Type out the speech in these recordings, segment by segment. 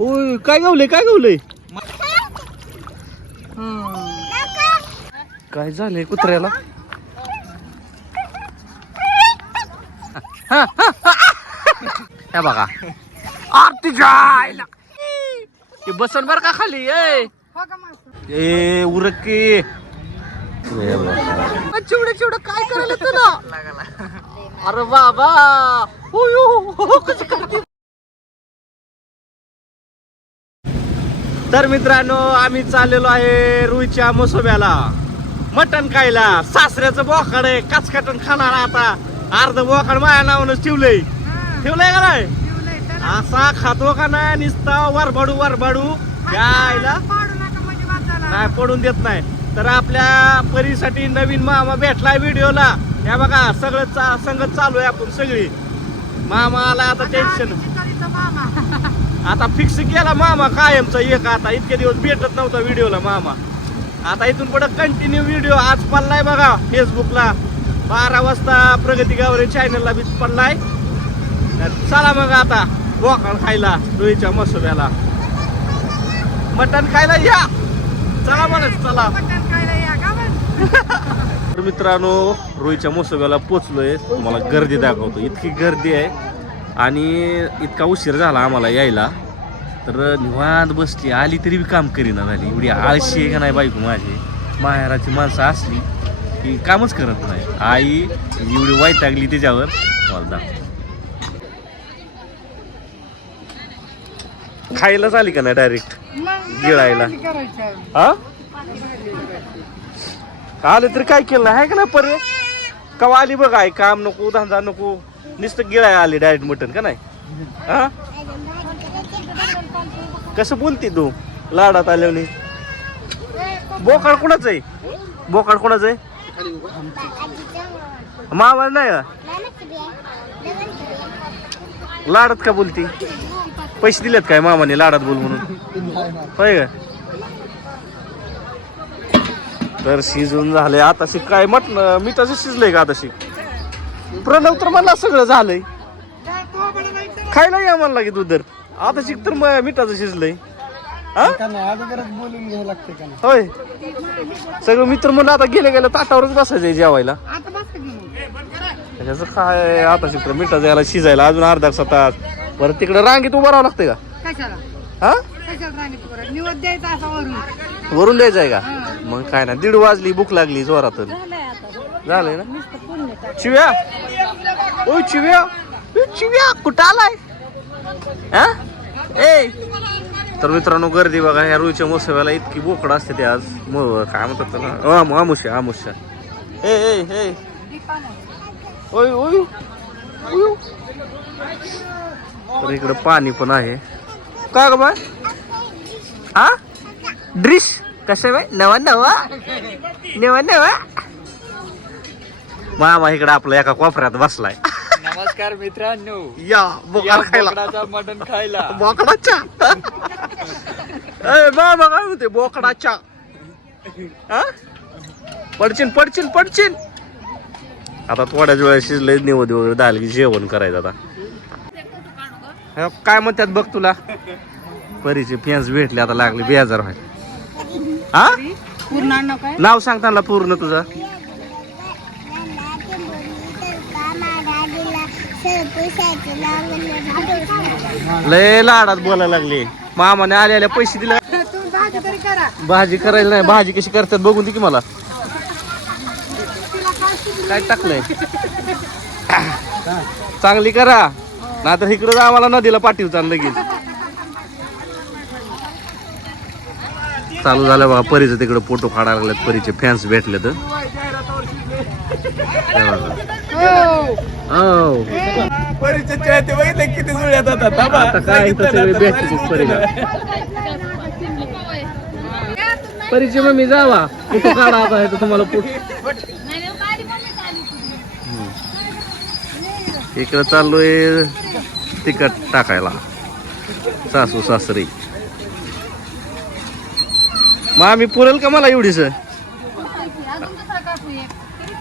होय काय गावलंय काय गावलंय? काय झालंय कुत्र्याला? हा, हे बघा. आरती आईला. ते बसन बर का खाली ए? ए उरके चिवड चिवड काय करायला तुला? अरे बाबा. उयू, कसं करते? तर मित्रांनो आम्ही चाललेलो आहे रुईच्या मसोब्याला. मटण खायला. सासऱ्याचं बोकाड आहे कचकटण खाणार आता. अर्ध बोकाड माझ्या नावानंच ठेवलंय. ठेवलंय का नाही? असा खातो का नाही? निसता वरबाडू वरबाडू यायला नाही पडून देत नाही. तर आपल्या परीसाठी नवीन मामा भेटलाय व्हिडिओला. या बघा सगळं चा संगत चालू आहे आपण सगळी. मामा आला आता टेन्शन आता फिक्स केला मामा कायमचा एक आता इतके दिवस भेटत नव्हता व्हिडिओला मामा. आता इथून पुढे कंटिन्यू व्हिडिओ आज पडलाय बघा फेसबुकला बारा वाजता प्रगती गावरे चॅनलला बी पडलाय. चला मग आता बोकड खायला रुईच्या मसोब्याला. मटण खायला या! चला म्हणत चला. तर मित्रांनो रोईच्या मसोब्याला पोचलोय. तुम्हाला गर्दी दाखवतो. इतकी गर्दी आहे. आणि इतका उशीर झाला आम्हाला यायला. तर निवांत बसली आली तरी बी काम करीना झाली. एवढी आळशी आहे का नाही बायको माझी? माहेराची माणसं असली की कामच करत नाही. आई एवढी वाईट लागली त्याच्यावर मला खायलाच आली का नाही डायरेक्ट गिळायला? हा? आलं तरी काय केलं? आहे का नाही पर्य कवा आली बघ आई? काम नको धंदा नको. नुसतं गिळाय आली डायरेक्ट मटन का नाही? हा? कसं बोलते तू? लाडात आल्याने बोकाड कोणाच आहे? बोकाड कोणाच आहे? मामा नाही का? लाडात का बोलती? पैसे दिलेत काय मामाने लाडात बोल म्हणून? होय का? तर शिजून झाले आताशी काय म्हटलं मिठाचं शिजलंय का आताशी प्रणव तर मला सगळं झालंय. खायला या म्हणला की? तू तर आता शिक तर म- मिठाचं शिजलंय. हा? बोलून घ्यावं लागते का होय. सगळं मित्र म्हणलं आता गेले गेले ताटावरच बसायचंय जेवायला. त्याच्याचं काय आता शिक तर मिठाचं याला शिजायला अजून अर्धा एक तास बरं तिकडे रांगेत उभं राहावं लागतंय का? कशाला? हा? कशाला रांगेत उभं राहायचं? निवड द्यायचा असा वरून. वरून द्यायचं आहे का मग काय ना दीड वाजली भूक लागली जोरातून. झालंय ना? चिव्या ओ चिव्या चिव्या कुठं आलाय? हा? ए. तर मित्रांनो गर्दी बघा ह्या रुईच्या मोसव्याला इतकी बोकड असते ते आज. मग काय म्हणतात त्याला? आमुष्या आमुष्या ए ए ए. ओय ओय. तर इकडं पाणी पण आहे. का ग बाय? हा? ड्रिश कसं बाय नवा नवा? नवा नवा? मामा इकडे आपला एका कोपऱ्यात बसलाय. नमस्कार मित्रांनो. या बोकाड खायला. बोकडाचा मटण खायला. बोकडाच्या मामा काय म्हणते? बोकडाच्या हा? पडचिन पडचिन पडचिन. आता थोड्याच वेळा शिजलंय निवड वगैरे झालं की जेवण करायचं आता. हे काय म्हणतात बघ तुला? परीचे फॅन्स भेटले आता लागले बेजार व्हायला हा? पूर्ण काय? नाव सांग त्यांना पूर्ण तुझं. लय लाडात बोलायला लागले. मामाने आले आले पैसे दिले. भाजी करायला नाही भाजी कशी करतात बघून दे की मला. काय टाकलंय? चांगली करा. नाहीतर इकडं आम्हाला नदीला पाठीवचा लगेच. चालू झालं बघा परीचं तिकडं फोटो काढायला लागलेत परीचे फॅन्स भेटले तर हो परिचय बघितले किती जुळ्यात आता काय इथं सगळे मग मी जावा कुठं काढा आता इथं तुम्हाला फोटो इकडं चाललोय तिकट टाकायला. सासू सासरी. मग आम्ही पुरेल का मला एवढीच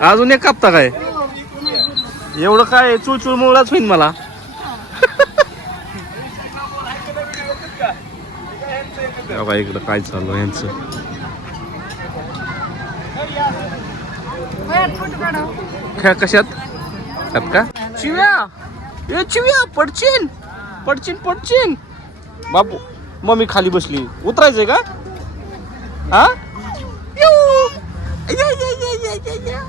अजून एक कापता काय? एवढं काय चुळचुळ मुळाच होईन मला. इकडं काय चालू आहे यांचं? कशात? त्यात का? चिव्या! ए चिव्या पडचिन! पडचिन पडचिन! बापू मम्मी खाली बसली. उतरायचंय का? हा येऊ. या, या, या, या, या, या.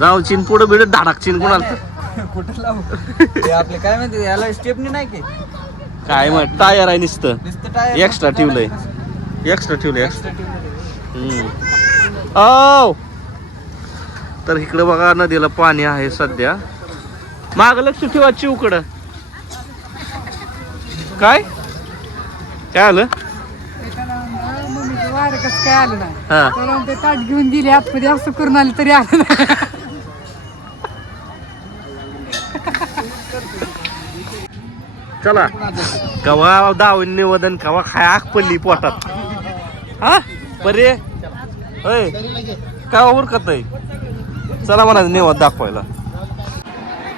जाऊ चिन पुढं बिड धाडाक चिन कोणाला? कुठं लावू? ते आपले काय म्हणते याला स्टेपनी नाही की? काय मग टायर आहे नुसतं. नुसतं टायर एक्स्ट्रा ठेवलंय. एक्स्ट्रा ठेवलंय एक्स्ट्रा हम्म. औ! तर इकडे बघा नदीला पाणी आहे सध्या. माग लक्ष ठेवा चिवकड. काय? काय आलं? काय आलं नाही? हा. त्याला म्हणते ताट घेऊन गेली आतमध्ये असं करून आली तरी आलं नाही. चला. कवा दावून निवेदन कवा खाय आग पडली पोटात. हा? बरे होय. कवा उरकत चला म्हणा निवद दाखवायला.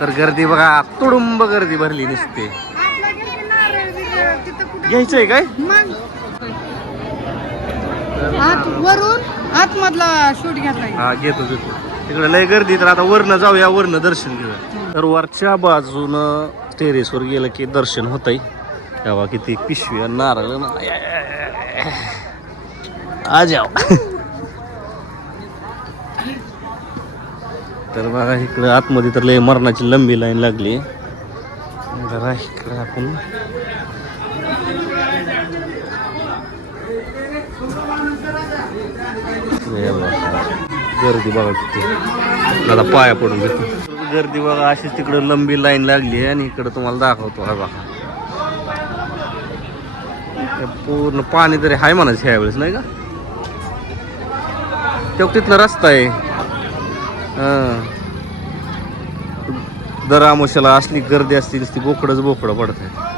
तर गर्दी बघा तुडुंब गर्दी भरली नसते. घ्यायचंय काय? वरून आतमधला शूट हा घेतो घेतो. तिकडे लय गर्दी तर आता वरनं जाऊया वरनं दर्शन घेऊया. तर वरच्या बाजूनं टेरेसवर गेलं की दर्शन होतंय. तेव्हा किती पिशवी नारळ ना आज याव. तर बघा इकडं आतमध्ये तर लय मरणाची लंबी लाईन लागली. जरा इकडं आपण गर्दी बघा किती. दादा पाया पडून घेतो गर्दी बघा अशीच तिकडं लंबी लाईन लागली आहे आणि इकडं तुम्हाला दाखवतो हा बघा. पूर्ण पाणी तरी आहे म्हणायचं ह्या वेळेस नाही का? तेव्हा तिथनं रस्ता आहे. हां. दर आमोशाला असली गर्दी असतील ती बोकडच बोकडं पडत आहे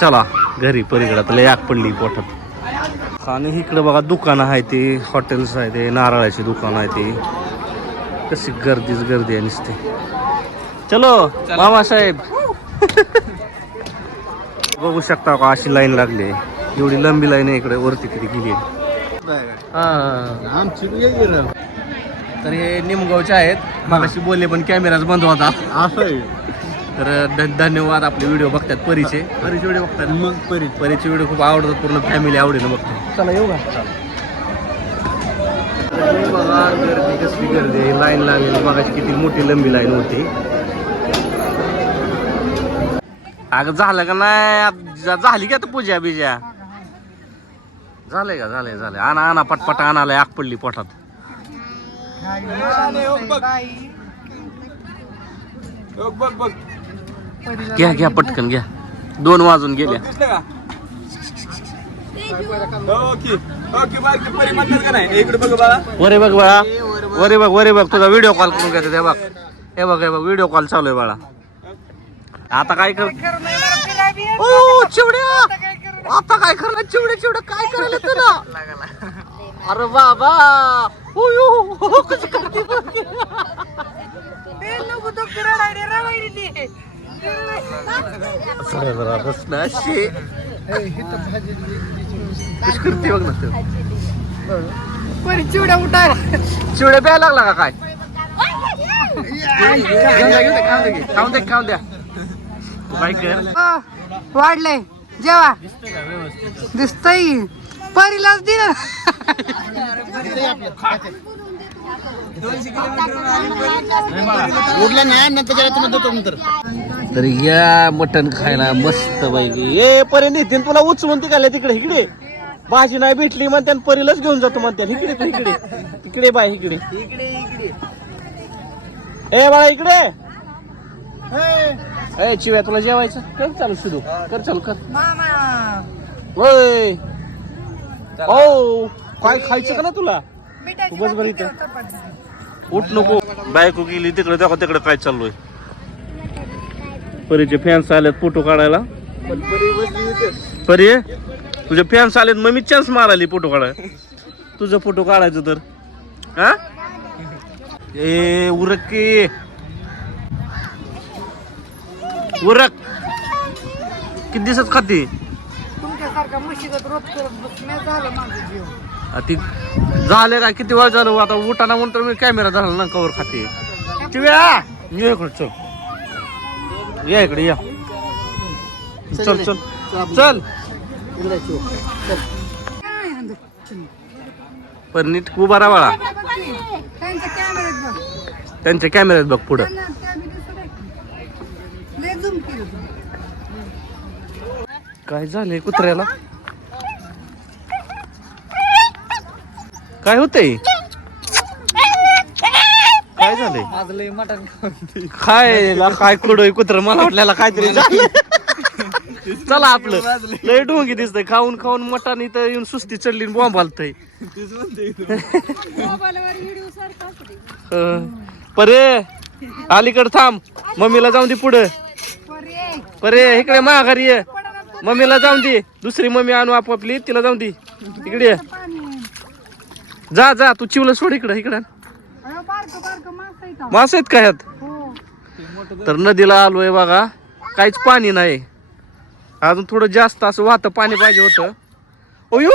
चला घरी पलीकडे लय आग पडली पोटात. आणि इकडे बघा दुकानं आहे ते हॉटेल्स आहे ते नारळाची दुकानं आहे ते. कशी गर्दीच गर्दी आहे नुसते. चलो मामा साहेब. बघू शकता का अशी लाईन लागली. आहे एवढी लंबी लाईन आहे इकडे वरती किती गेली हा. तर हे निमगावचे आहेत. मागाशी बोलले पण कॅमेराच बंद होता. तर ध- धन्यवाद आपले व्हिडिओ बघतात परीचे परीचे व्हिडिओ बघतात. मग परी परीचे व्हिडिओ खूप आवडतात पूर्ण फॅमिली आवडीनं बघतो चला येऊ का? बघा गर्दी कसली गर्दी आहे. लाईन लागलेली. बघाची किती मोठी लंबी लाईन होती. अगं झालं का नाही? झाली का आता पूजा बिजा? झालंय का? झालंय झालंय. आणा आणा पटपट आणायला आग पडली पोटात. बघ. घ्या घ्या पटकन घ्या. दोन वाजून गेल्या. ओके. परी का नाही? इकडे बघ बाळा. वरे बघ बाळा. वरे बघ वरे बघ तुझा व्हिडिओ कॉल करून घ्यायचा हे बघ. हे बघ हे बघ व्हिडिओ कॉल चालू आहे बाळा. आता काय कर ओ चिवड्या! आता काय करणार? चिवड्या चिवड्या काय करायला तुला? अरे बाबा! उयो, कसं करते बघ. कशी करते बघ ना. चिवड्या उठायला? चिवड्या प्यायला लागला का काय? खाऊन की. खाऊन द्या काय कर. वाढलंय जेवा. दिसतय. परीलाच दिलं. तर या मटण खायला मस्त पैकी ए पर्यंत येते तुला उचलून तिकडे तिकडे इकडे? भाजी नाही भेटली म्हणते परीलाच घेऊन जातो म्हणते. इकडे तू इकडे. इकडे बाय इकडे. ए बाळा इकडे. ए चिव्या तुला जेवायचं? कर चालू सुरू कर चालू कर. ओ काय खायचं का ना तुला? मिठाची खूपच बरी इथं. उठ नको. बायको गेली तिकडे दाखव तिकडे काय चाललोय. परीचे फॅन्स आलेत फोटो काढायला. परी? तुझे फॅन्स आलेत मग मी चान्स मारायली फोटो काढाय तुझं फोटो काढायचं तर. हा? ए उरक की. उरक. किती दिवसात खाते? सारखा म्हशीगत रोज करत बसण्या झालं माझं जीव आ, ती झाले काय? किती वेळ झालं? आता उठाना म्हणून तर मी कॅमेरा धरला ना कवर खाते. चिव्या! ये इकडे चल. या इकडे या. चल चल. चल. काय? पण नीट उभा राहा बाळा. त्यांच्या कॅमेऱ्यात बघ. पुढं. काय झालंय कुत्र्याला? काय होतंय? काय झालंय? मटण खायला काय कुडोय कुत्र? मला वाटल्याला काहीतरी झालं चला आपलं. लय डोंगी दिसतंय. खाऊन खाऊन मटण इथं येऊन सुस्ती चढली बॉम्ब आलतय. मोबाईलवर व्हिडिओ सारखा असते परे अलीकडे थांब. मम्मीला जाऊन दे पुढं. परे. इकडे माघारी ये. मम्मीला जाऊन दे. दुसरी मम्मी आणू आपापली. तिला जाऊन दे. इकडे जा जा. तू चिवलं सोड इकडं इकडं मास आहेत काय ह्यात? हो. तर नदीला आलोय बघा. काहीच पाणी नाही. अजून थोडं जास्त असं वाहतं पाणी पाहिजे होतं. ओयो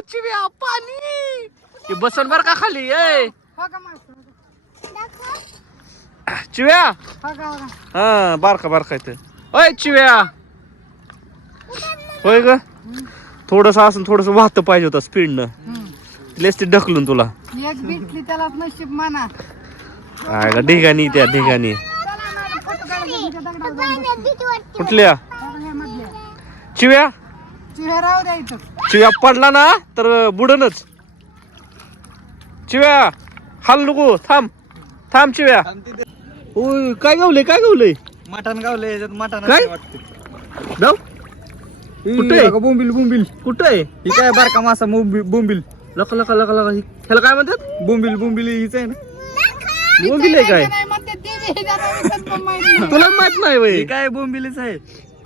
चिव्या पाणी! बसन बर का खाली ए हो चिव्या! हो बारका बारका इथं. अय चिव्या! होय ग? थोडस असं थोडस वाहतं पाहिजे होतं स्पीडनं. लेस ते ढकलून तुला. कुठल्या. चिव्या? चिव्या राहू द्या इथं. चिव्या पडला ना तर बुडनच. चिव्या हाल नको थांब. थांब चिव्या. ओय काय गावलंय काय गावलंय? मटण गावले याच्यात मटण काय? जाऊ. कुठे आहे? बोंबिल बोंबिल. कुठं आहे? ही काय बारका मासा बोंबिल बोंबिल. लका लका लका लका. हि- ह्याला काय म्हणतात? बोंबिल बोंबिल हीच आहे ना. बोंबील आहे काय? नाही म्हणते ते बी ह्याच्यात विकत पण माहीत नाही. तुला माहीत नाही वय. ही काय बोंबिलीच आहे.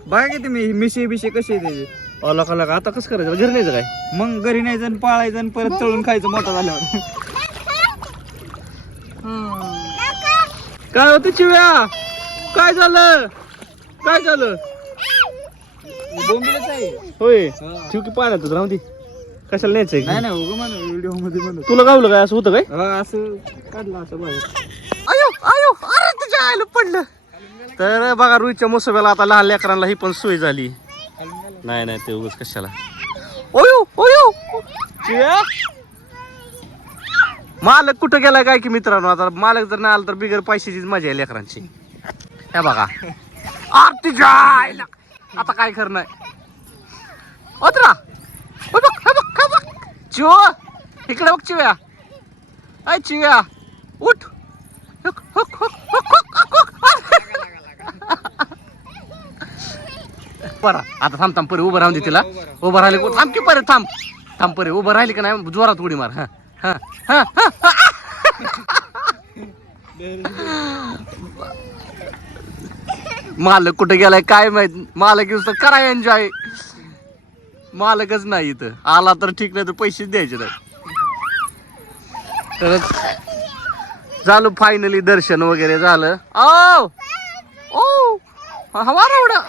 बघा की तुम्ही मिशे बिशे कसे आहे त्याचे? लका लका आता कसं करायचं? घरी नाही काय? मग घरी नाही जाण पाळायचं आणि परत तळून खायचं मोठा झाल्यावर. हं. काय होतं चिव्या? काय झालं? काय झालं? बोंबिलच आहे. होय. हा. ठेव की पाण्यातच राहू दे. कशाला न्यायचंय नाही नाही उगं म्हणा व्हिडिओमध्ये म्हणत तुला गावलं काय? असं होतं काय? हा, असं काढलं असं बाहेर. अयो अयो अरे तुझ्या आईला पडलं. तर बघा रुईच्या मोसोब्याला आता लहान लेकरांना ही पण सोय झाली. नाही नाही ते उगाच कशाला? ओयो ओयो! मालक कुठं गेलाय काय की मित्रांनो? आता मालक जर नाही आला तर बिगर पैशाचीच मजा आहे लेकरांची. हे बघा. आरती जायला. आता काय करणार ओतरा बघ बघ बघ. चिव इकडे बघ चिव्या. अय चिव्या. परा. आता थांब थांब परे उभं राहून दे तिला. उभं राहिले थांब की परे थांब. थांब परे उभं राहिली का नाही? जोरात उडी मार. हा हा हा मालक कुठे गेलाय काय माहीत? मालक नुसतं करा एन्जॉय मालकच नाही इथं. आला तर ठीक नाही तर पैसेच द्यायचे नाही तरच झालं फायनली दर्शन वगैरे झालं. ओ ओ हवा एवढं